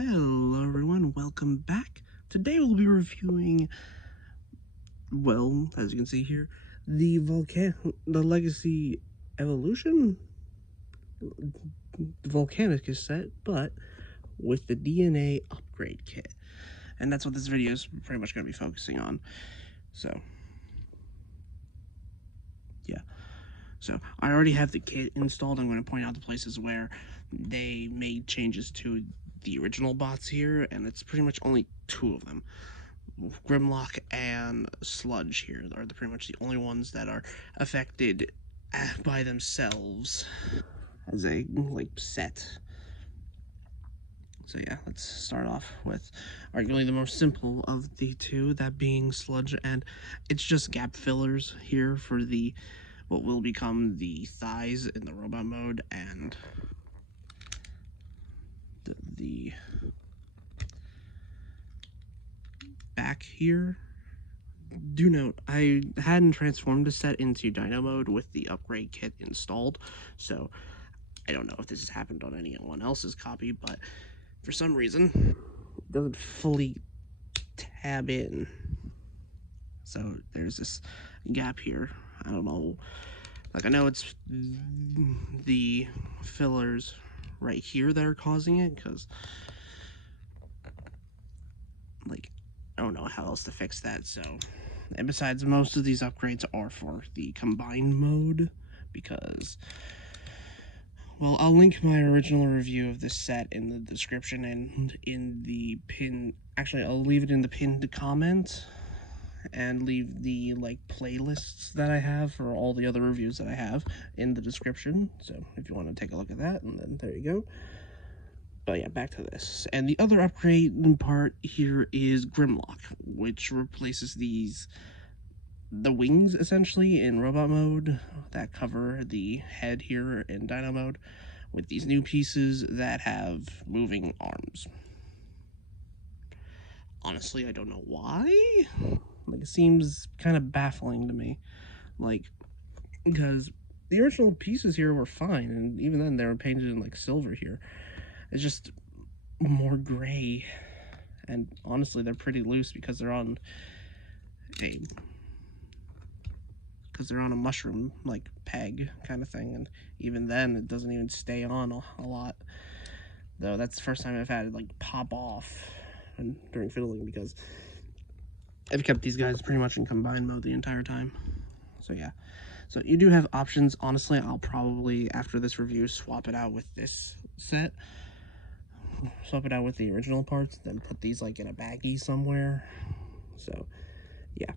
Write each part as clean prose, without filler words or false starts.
Hello everyone, welcome back. Today we'll be reviewing, well, as you can see here, the Legacy Evolution Volcanicus set, but with the DNA upgrade kit. And that's what this video is pretty much going to be focusing on. So, yeah. So, I already have the kit installed. I'm going to point out the places where they made changes to the original bots here, and it's pretty much only two of them. Grimlock and Sludge here are pretty much the only ones that are affected by themselves as a set. So yeah, let's start off with arguably the most simple of the two, that being Sludge, and it's just gap fillers here for the what will become the thighs in the robot mode and the back here. Do note, I hadn't transformed the set into Dino mode with the upgrade kit installed, so I don't know if this has happened on anyone else's copy, but for some reason, it doesn't fully tab in. So there's this gap here. I don't know. Like, I know it's the fillers right here that are causing it, because, like, I don't know how else to fix that. So, and besides, most of these upgrades are for the combined mode, because, well, I'll link my original review of this set in the description and in the pin. Actually, I'll leave it in the pinned comment and leave the playlists that I have for all the other reviews that I have in the description. So if you want to take a look at that, and then there you go. But yeah, back to this. And the other upgrade part here is Grimlock, which replaces the wings essentially in robot mode that cover the head here in Dino mode with these new pieces that have moving arms. Honestly, I don't know why. Like, it seems kind of baffling to me. Like, because the original pieces here were fine, and even then they were painted in silver here. It's just more gray, and honestly they're pretty loose because they're on a mushroom peg kind of thing, and even then it doesn't even stay on a lot. Though that's the first time I've had it pop off during fiddling, because I've kept these guys pretty much in combined mode the entire time. So yeah. So you do have options. Honestly, I'll probably, after this review, swap it out with this set. Swap it out with the original parts, then put these in a baggie somewhere. So, yeah.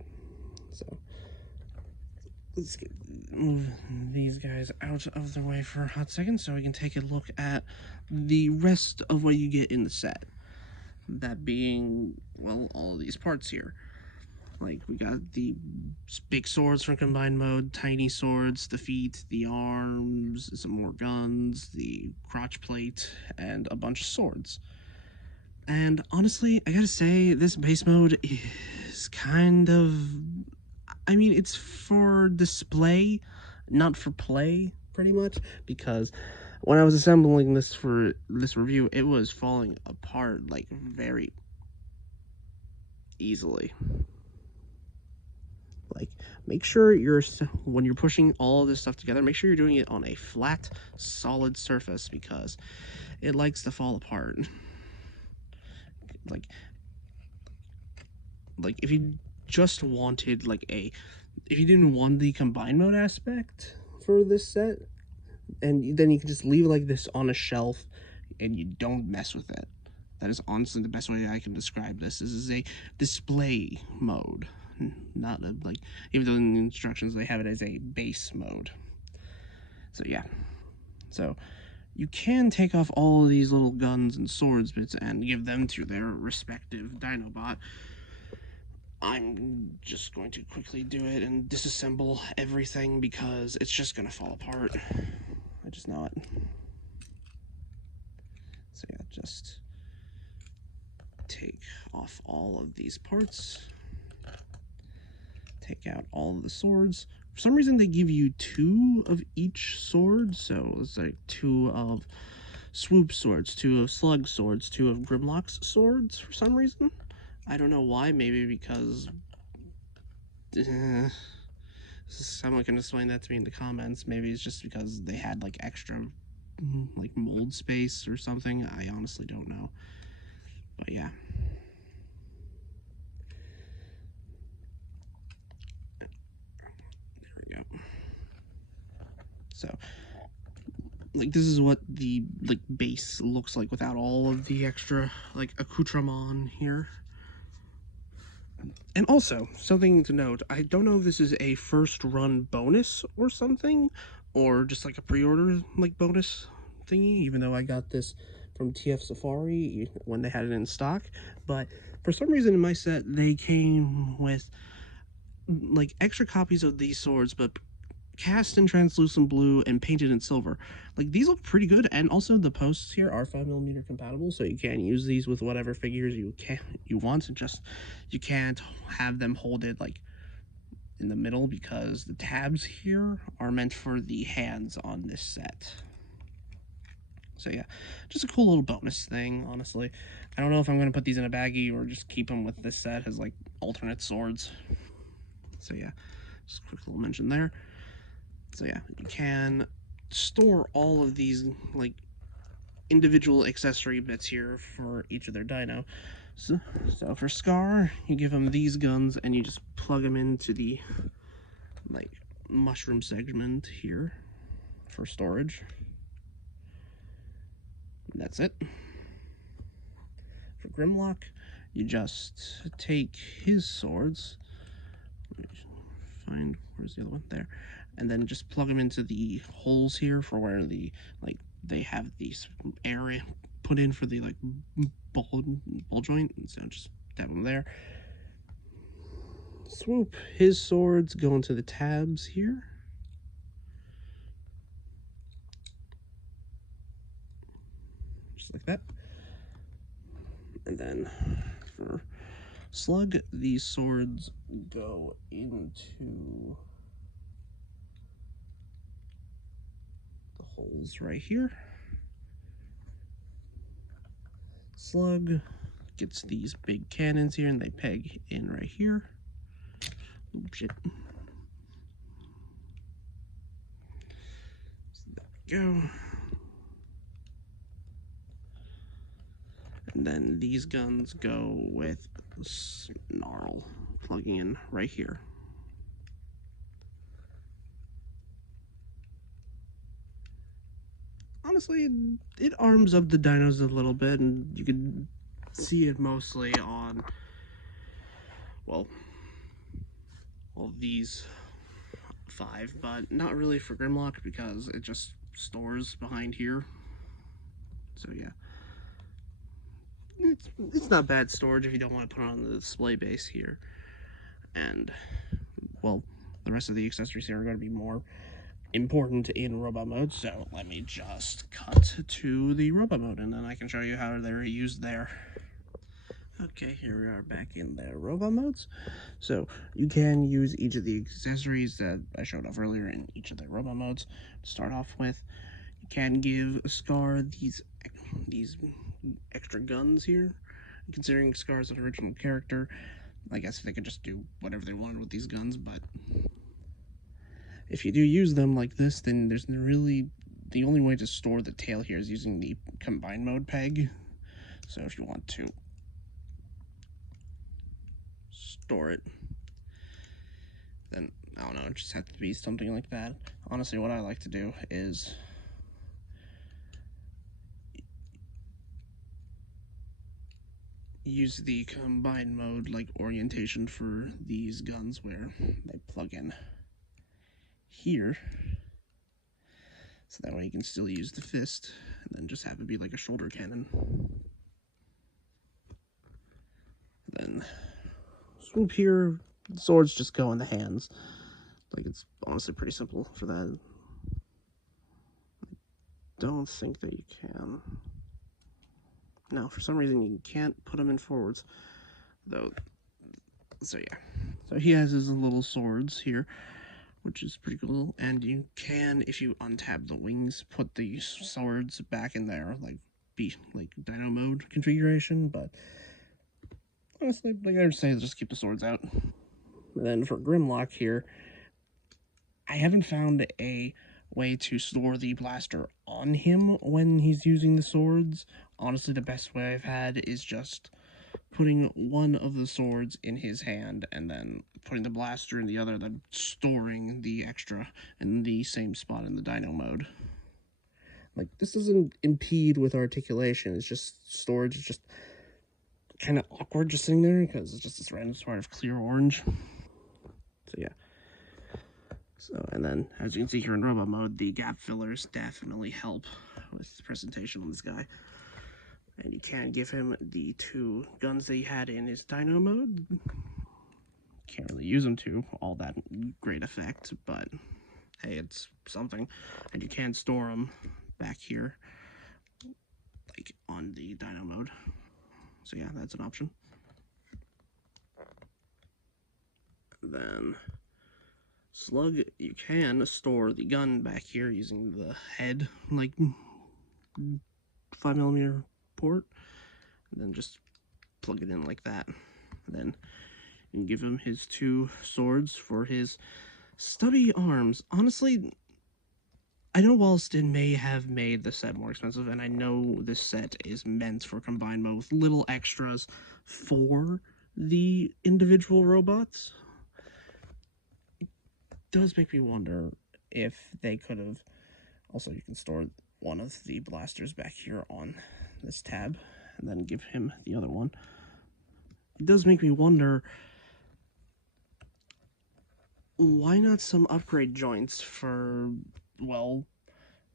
So, let's move these guys out of the way for a hot second so we can take a look at the rest of what you get in the set. That being, well, all of these parts here. We got the big swords from combined mode, tiny swords, the feet, the arms, some more guns, the crotch plate, and a bunch of swords. And honestly, I gotta say, this base mode is kind of, I mean, it's for display, not for play, pretty much, because when I was assembling this for this review, it was falling apart, very easily. Make sure when you're pushing all this stuff together, make sure you're doing it on a flat, solid surface, because it likes to fall apart. If you just wanted if you didn't want the combined mode aspect for this set, and then you can just leave it this on a shelf and you don't mess with it. That is honestly the best way I can describe this. This is a display mode, not even though in the instructions they have it as a base mode. So yeah. So you can take off all of these little guns and swords bits and give them to their respective Dinobot. I'm just going to quickly do it and disassemble everything because it's just going to fall apart. I just know it. So yeah, just take off all of these parts. Take out all of the swords. For some reason, they give you 2 of each sword, so it's 2 of swoop swords, 2 of slug swords, 2 of Grimlocks swords for some reason. I don't know why, maybe because... someone can explain that to me in the comments. Maybe it's just because they had like extra like mold space or something. I honestly don't know. But yeah. There we go. So like this is what the like base looks like without all of the extra like accoutrement here. And also, something to note, I don't know if this is a first run bonus or something, or just like a pre-order like bonus thingy, even though I got this from TF Safari when they had it in stock. But for some reason in my set, they came with like extra copies of these swords, but cast in translucent blue and painted in silver. Like these look pretty good, and also the posts here are 5mm compatible, so you can use these with whatever figures you want. And just you can't have them hold it like in the middle because the tabs here are meant for the hands on this set. So yeah, just a cool little bonus thing, honestly. I don't know if I'm going to put these in a baggie or just keep them with this set as like alternate swords. So yeah, just a quick little mention there. So yeah, you can store all of these like individual accessory bits here for each of their dino. So for Scar, you give him these guns and you just plug them into the like mushroom segment here for storage. And that's it. For Grimlock, you just take his swords. Let me find, where's the other one? There. And then just plug them into the holes here for where the like they have these area put in for the like ball joint, and so just tap them there. Swoop, his swords go into the tabs here. Just like that. And then for Slug, these swords go into the holes right here. Slug gets these big cannons here, and they peg in right here. Oops, shit. So there we go. And then these guns go with Snarl, plugging in right here. Honestly, it arms up the dinos a little bit, and you can see it mostly on, well, all these 5, but not really for Grimlock because it just stores behind here. So yeah. It's not bad storage if you don't want to put it on the display base here. And, well, the rest of the accessories here are going to be more important in robot mode, so let me just cut to the robot mode and then I can show you how they're used there. Okay, here we are back in the robot modes. So you can use each of the accessories that I showed off earlier in each of the robot modes. To start off with, you can give Scar these extra guns here. Considering Scar's an original character, I guess they could just do whatever they wanted with these guns, but if you do use them like this, then there's really, the only way to store the tail here is using the combine mode peg. So if you want to store it, then I don't know, it just has to be something like that. Honestly, what I like to do is use the combine mode like orientation for these guns where they plug in here, so that way you can still use the fist and then just have it be like a shoulder cannon. Then swoop here, the swords just go in the hands. Like, it's honestly pretty simple for that. I don't think that you can. No, for some reason you can't put them in forwards, though. So yeah. So he has his little swords here. which is pretty cool. And you can, if you untab the wings, put the swords back in there, like be like Dino mode configuration. But honestly, like I would say, just keep the swords out. And then for Grimlock here, I haven't found a way to store the blaster on him when he's using the swords. Honestly, the best way I've had is just putting one of the swords in his hand and then putting the blaster in the other, then storing the extra in the same spot in the Dino mode. Like, this doesn't impede with articulation, it's just storage. It's just kind of awkward just sitting there because it's just this random sort of clear orange. So yeah. So, and then, as you can see here in robot mode, the gap fillers definitely help with the presentation on this guy. And you can give him the 2 guns that he had in his Dino mode. Can't really use them to all that great effect, but hey, it's something. And you can store them back here, like on the Dino mode. So yeah, that's an option. Then Slug, you can store the gun back here using the head, like 5mm port, and then just plug it in like that. And then you can give him his 2 swords for his stubby arms. Honestly, I know Walston may have made the set more expensive, and I know this set is meant for combined mode with little extras for the individual robots. It does make me wonder if they could have... Also, you can store one of the blasters back here on this tab, and then give him the other one. It does make me wonder, why not some upgrade joints for, well,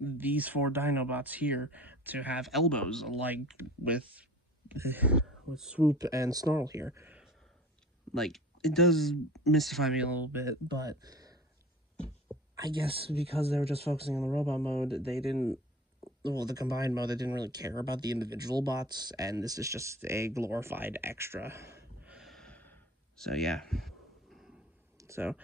these 4 Dinobots here to have elbows, like with Swoop and Snarl here. Like, it does mystify me a little bit, but I guess because they were just focusing on the robot mode, they didn't, well, the combined mode, they didn't really care about the individual bots, and this is just a glorified extra. So yeah. So,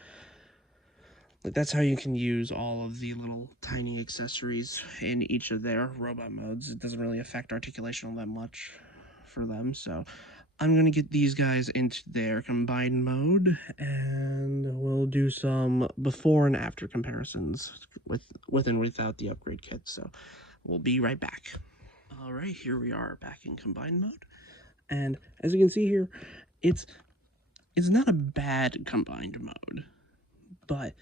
like, that's how you can use all of the little tiny accessories in each of their robot modes. It doesn't really affect articulation all that much for them, so I'm going to get these guys into their combined mode, and we'll do some before and after comparisons with and without the upgrade kit, so we'll be right back. Alright, here we are back in combined mode, and as you can see here, it's not a bad combined mode, but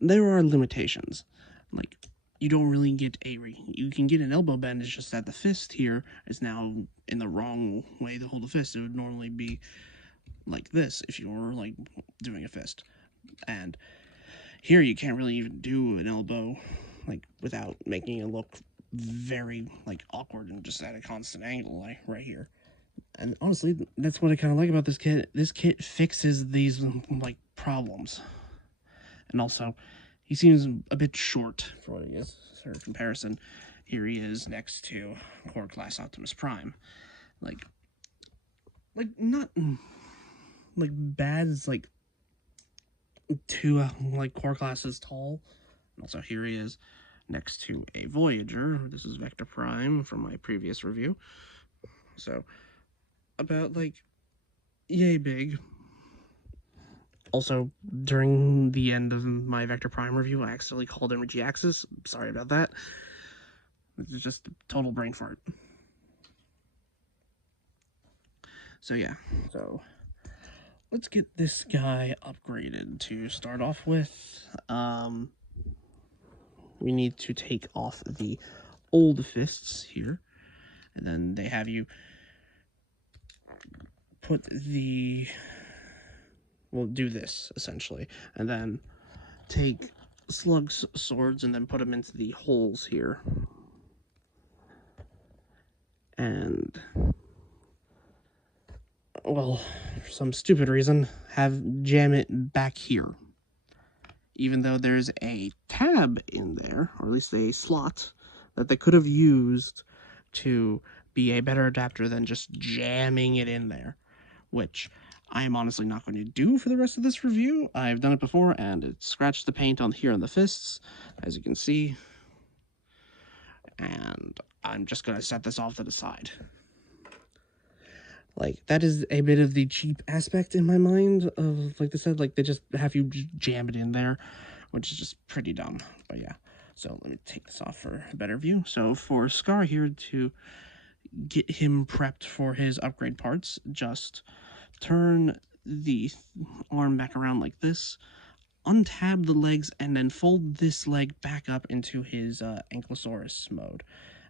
there are limitations. Like, you don't really get you can get an elbow bend, it's just that the fist here is now in the wrong way to hold the fist. It would normally be like this if you were, like, doing a fist. And here you can't really even do an elbow, like, without making it look very, like, awkward and just at a constant angle, like, right here. And honestly, that's what I kind of like about this kit. This kit fixes these, like, problems. And also, he seems a bit short for what he is. For comparison, here he is next to Core Class Optimus Prime. Like not like bad as like 2 like Core Classes tall. And also here he is next to a Voyager. This is Vector Prime from my previous review. So about like yay big. Also, during the end of my Vector Prime review, I accidentally called him G-Axis. Sorry about that. It's just a total brain fart. So yeah, so let's get this guy upgraded. To start off with, we need to take off the old fists here, and then they have you put the... We'll do this, essentially, and then take Slug's swords and then put them into the holes here. And, well, for some stupid reason, jam it back here. Even though there's a tab in there, or at least a slot, that they could have used to be a better adapter than just jamming it in there. Which I am honestly not going to do for the rest of this review. I've done it before, and it scratched the paint on here on the fists, as you can see. And I'm just going to set this off to the side. Like, that is a bit of the cheap aspect in my mind of, like I said, like, they just have you jam it in there, which is just pretty dumb. But yeah, so let me take this off for a better view. So for Scar here, to get him prepped for his upgrade parts, just turn the arm back around like this, untab the legs, and then fold this leg back up into his Ankylosaurus mode.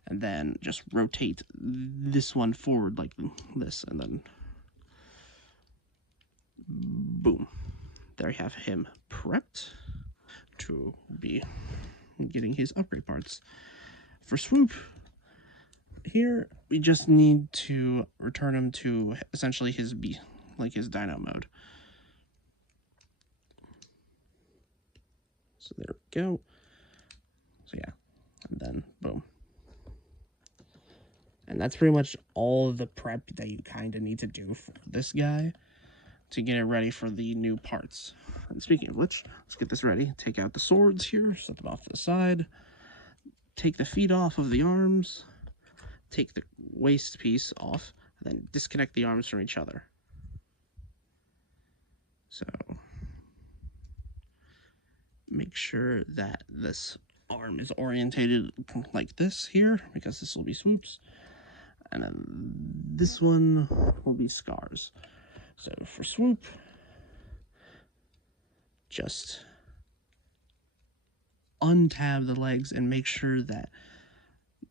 And then just rotate this one forward like this, and then boom. There you have him prepped to be getting his upgrade parts. For Swoop, here we just need to return him to essentially his his dino mode. So there we go. So yeah, and then boom. And that's pretty much all of the prep that you kind of need to do for this guy to get it ready for the new parts. And speaking of which, let's get this ready. Take out the swords here, set them off to the side. Take the feet off of the arms. Take the waist piece off, and then disconnect the arms from each other. So make sure that this arm is orientated like this here, because this will be Swoop's. And then this one will be Scar's. So for Swoop, just untab the legs and make sure that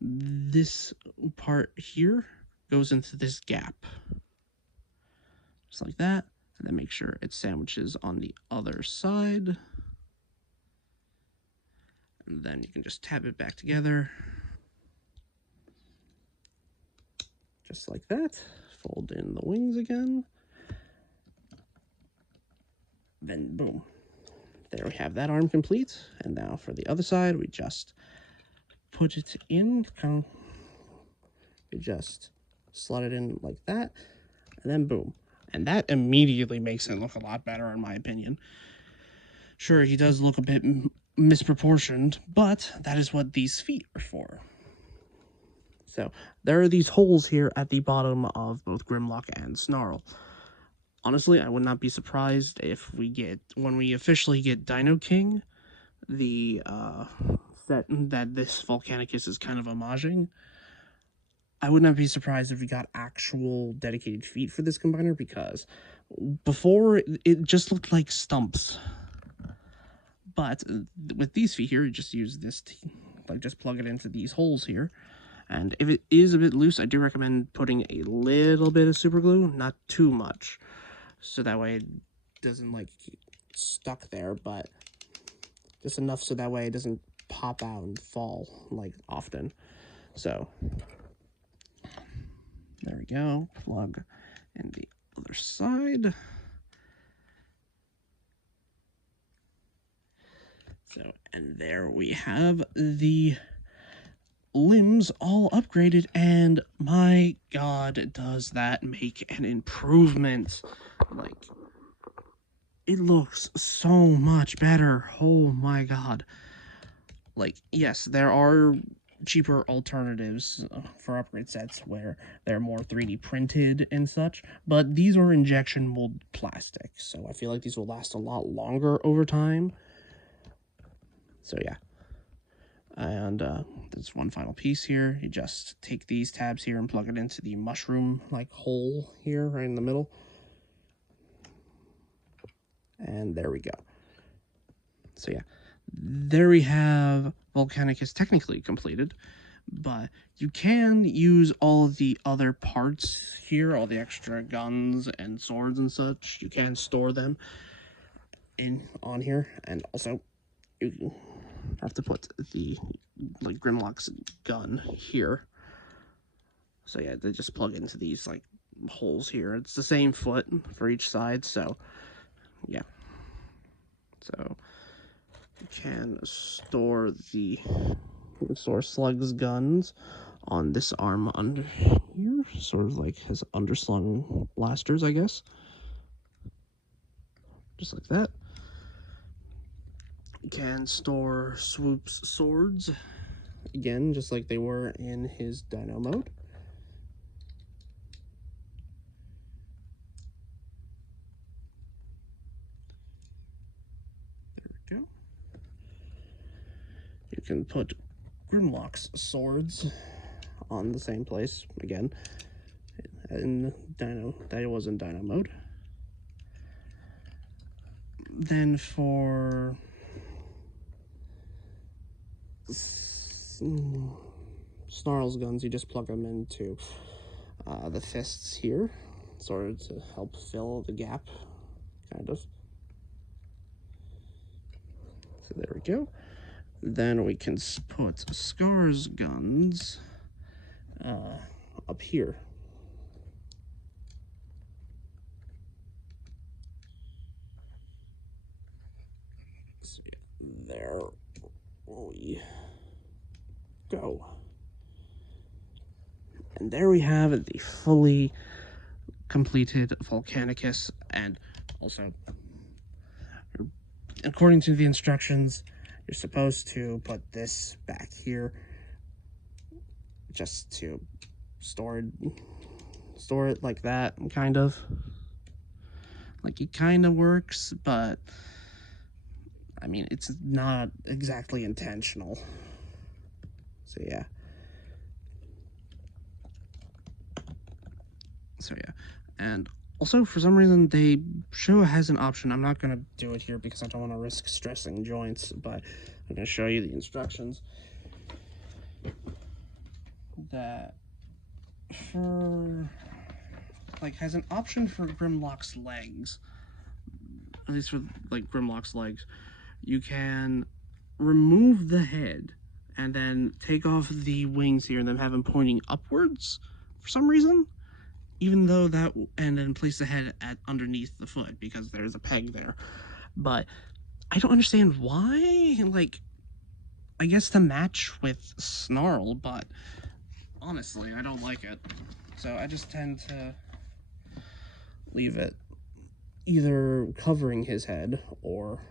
this part here goes into this gap. Just like that. And then make sure it sandwiches on the other side. And then you can just tab it back together. Just like that. Fold in the wings again. Then boom. There we have that arm complete. And now for the other side, we just put it in. We just slot it in like that. And then boom. And that immediately makes it look a lot better, in my opinion. Sure, he does look a bit misproportioned, but that is what these feet are for. So there are these holes here at the bottom of both Grimlock and Snarl. Honestly, I would not be surprised if when we officially get Dino King, the set that this Volcanicus is kind of homaging, I would not be surprised if we got actual dedicated feet for this combiner, because before it just looked like stumps. But with these feet here, you just use this to just plug it into these holes here. And if it is a bit loose, I do recommend putting a little bit of super glue, not too much, so that way it doesn't keep stuck there, but just enough so that way it doesn't pop out and fall often. So there we go. Plug in the other side. So, and there we have the limbs all upgraded, and my god, does that make an improvement. It looks so much better. Oh my god. Yes, there are cheaper alternatives for upgrade sets where they're more 3D printed and such, but these are injection mold plastic, so I feel like these will last a lot longer over time. So yeah. And there's one final piece here. You just take these tabs here and plug it into the mushroom hole here right in the middle. And there we go. So yeah, there we have Volcanicus technically completed, but you can use all of the other parts here, all the extra guns and swords and such. You can store them on here, and also you have to put the Grimlock's gun here. So yeah, they just plug into these holes here. It's the same foot for each side, so yeah. So you can store Slug's guns on this arm under here, sort of his underslung blasters, I guess. just like that. You can store Swoop's swords, again, just like they were in his Dino mode. There we go. You can put Grimlocks swords on the same place, again, in Dino, that was in Dino mode. Then for Snarl's guns, you just plug them into the fists here, sort of to help fill the gap, kind of. So there we go. Then we can put Scar's guns up here. So yeah, there we go. And there we have the fully completed Volcanicus, and also, according to the instructions, you're supposed to put this back here just to store it like that, kind of. Like, it kind of works, but I mean, it's not exactly intentional. So yeah. And also, for some reason, they show has an option. I'm not going to do it here because I don't want to risk stressing joints, but I'm going to show you the instructions. That for, like, has an option for Grimlock's legs. At least for, like, Grimlock's legs. You can remove the head and then take off the wings here and then have them pointing upwards for some reason. Even though that, and then place the head at underneath the foot because there's a peg there. But I don't understand why. Like, I guess to match with Snarl, but honestly, I don't like it. So I just tend to leave it either covering his head or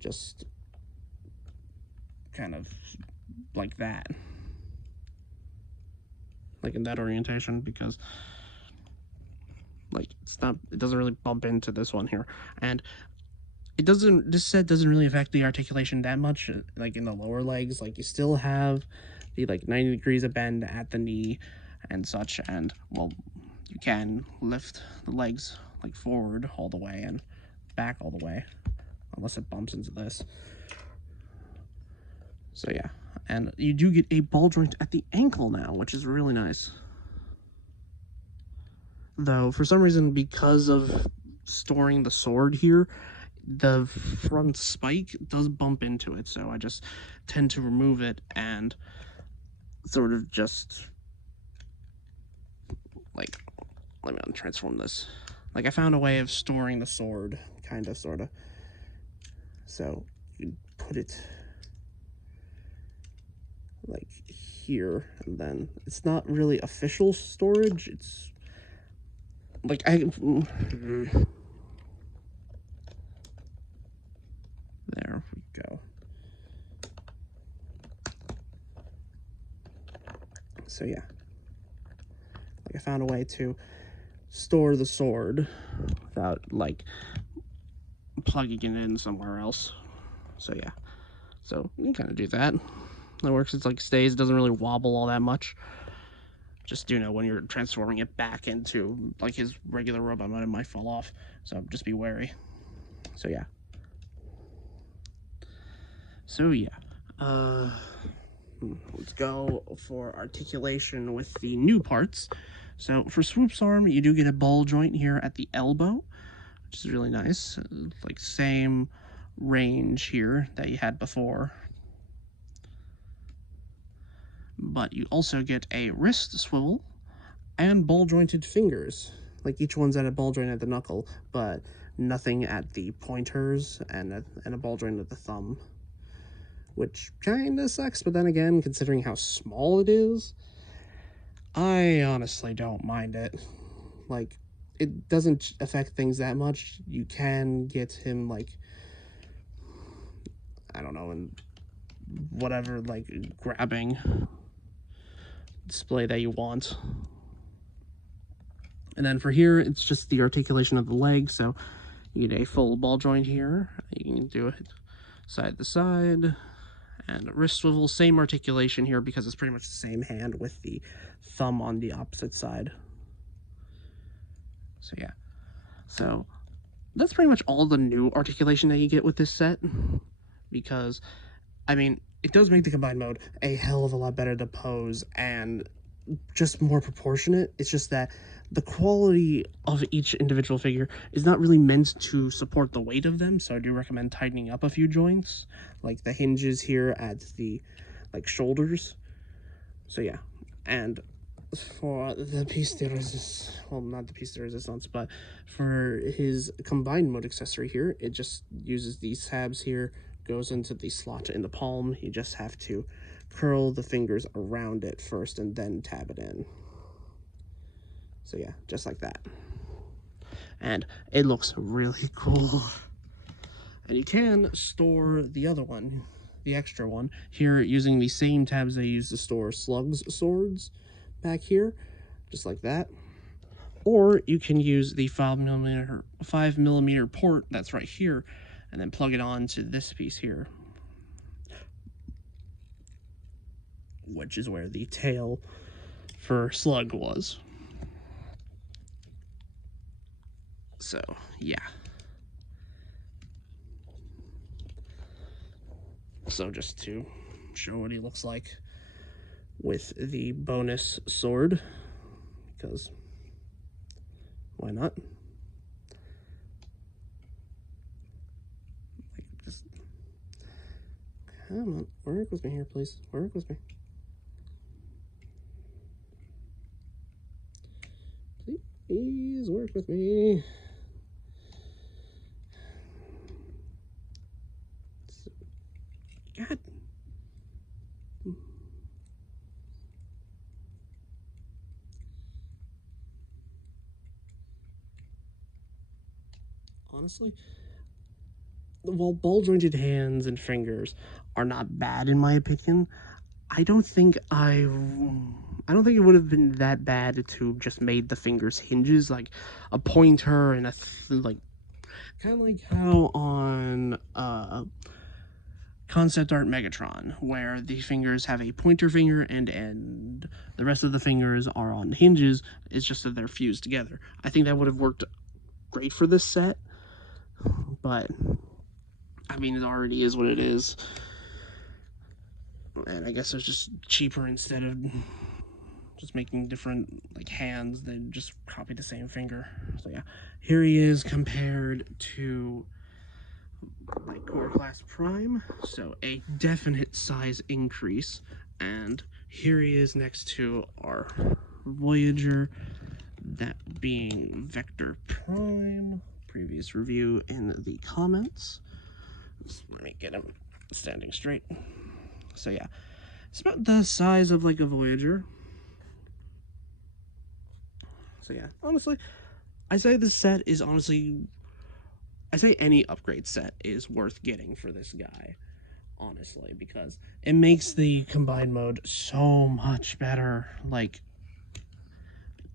just kind of like that. Like in that orientation, because like it doesn't really bump into this one here, and this set doesn't really affect the articulation that much. Like in the lower legs, like you still have the like 90 degrees of bend at the knee and such, and well, you can lift the legs like forward all the way and back all the way, unless it bumps into this. So yeah. And you do get a ball joint at the ankle now, which is really nice. Though, for some reason, because of storing the sword here, the front spike does bump into it. So I just tend to remove it and sort of just, like, let me untransform this. Like, I found a way of storing the sword, kind of, sort of. So you put it like here, and then it's not really official storage. It's like there we go. So yeah, like I found a way to store the sword without like plugging it in somewhere else. So yeah, so you can kind of do that. That works. It's like stays, doesn't really wobble all that much. Just, you know, when you're transforming it back into like his regular robot mode, it might fall off. So just be wary. So yeah. Let's go for articulation with the new parts. So for Swoop's arm, you do get a ball joint here at the elbow, which is really nice. Like same range here that you had before. But you also get a wrist swivel and ball jointed fingers. Like each one's at a ball joint at the knuckle, but nothing at the pointers and a ball joint at the thumb. Which kinda sucks, but then again, considering how small it is, I honestly don't mind it. Like, it doesn't affect things that much. You can get him, like, I don't know, in whatever, like, grabbing display that you want. And then for here, it's just the articulation of the leg, so you get a full ball joint here. You can do it side to side, and wrist swivel, same articulation here because it's pretty much the same hand with the thumb on the opposite side. So yeah, so that's pretty much all the new articulation that you get with this set, because, I mean, it does make the combined mode a hell of a lot better to pose and just more proportionate. It's just that the quality of each individual figure is not really meant to support the weight of them, so I do recommend tightening up a few joints, like the hinges here at the, like, shoulders. So yeah, and for the piece de resistance, well, not the piece de resistance, but for his combined mode accessory here, it just uses these tabs here, goes into the slot in the palm. You just have to curl the fingers around it first and then tab it in. So yeah, just like that. And it looks really cool. And you can store the other one, the extra one, here using the same tabs they use to store Slug's swords back here, just like that. Or you can use the 5mm port that's right here, and then plug it on to this piece here, which is where the tail for Slug was. So, yeah. So just to show what he looks like with the bonus sword, because why not? Like, just come on, work with me here, please. Work with me. Please work with me. God. Honestly, while ball-jointed hands and fingers are not bad in my opinion, I don't think it would have been that bad to just made the fingers hinges, like a pointer and like, kind of like how on concept art Megatron, where the fingers have a pointer finger and the rest of the fingers are on hinges. It's just that they're fused together. I think that would have worked great for this set, but I mean, it already is what it is, and I guess it's just cheaper. Instead of just making different, like, hands, they just copy the same finger. So yeah, here he is compared to, like, Core Class Prime, so a definite size increase. And here he is next to our Voyager, that being Vector Prime. Previous review in the comments. Just let me get him standing straight. So yeah, it's about the size of, like, a Voyager. So yeah, honestly, I say this set is I say any upgrade set is worth getting for this guy, honestly, because it makes the combined mode so much better. Like,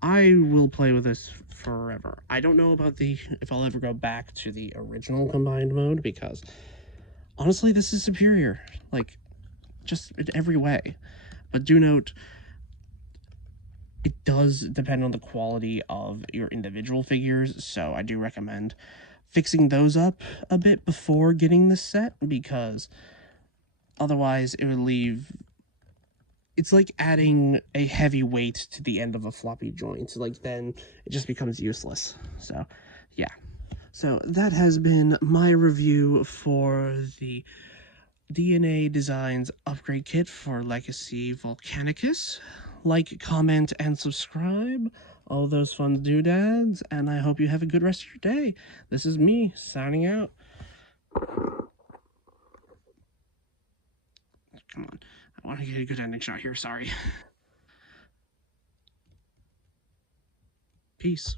I will play with this forever. I don't know about if I'll ever go back to the original combined mode, because honestly, this is superior, like, just in every way. But do note, it does depend on the quality of your individual figures, so I do recommend fixing those up a bit before getting this set, because otherwise it would leave... It's like adding a heavy weight to the end of a floppy joint. Like, then it just becomes useless. So, yeah. So, that has been my review for the DNA Designs upgrade kit for Legacy Volcanicus. Like, comment, and subscribe. All those fun doodads. And I hope you have a good rest of your day. This is me, signing out. Come on. I want to get a good ending shot here, sorry. Peace.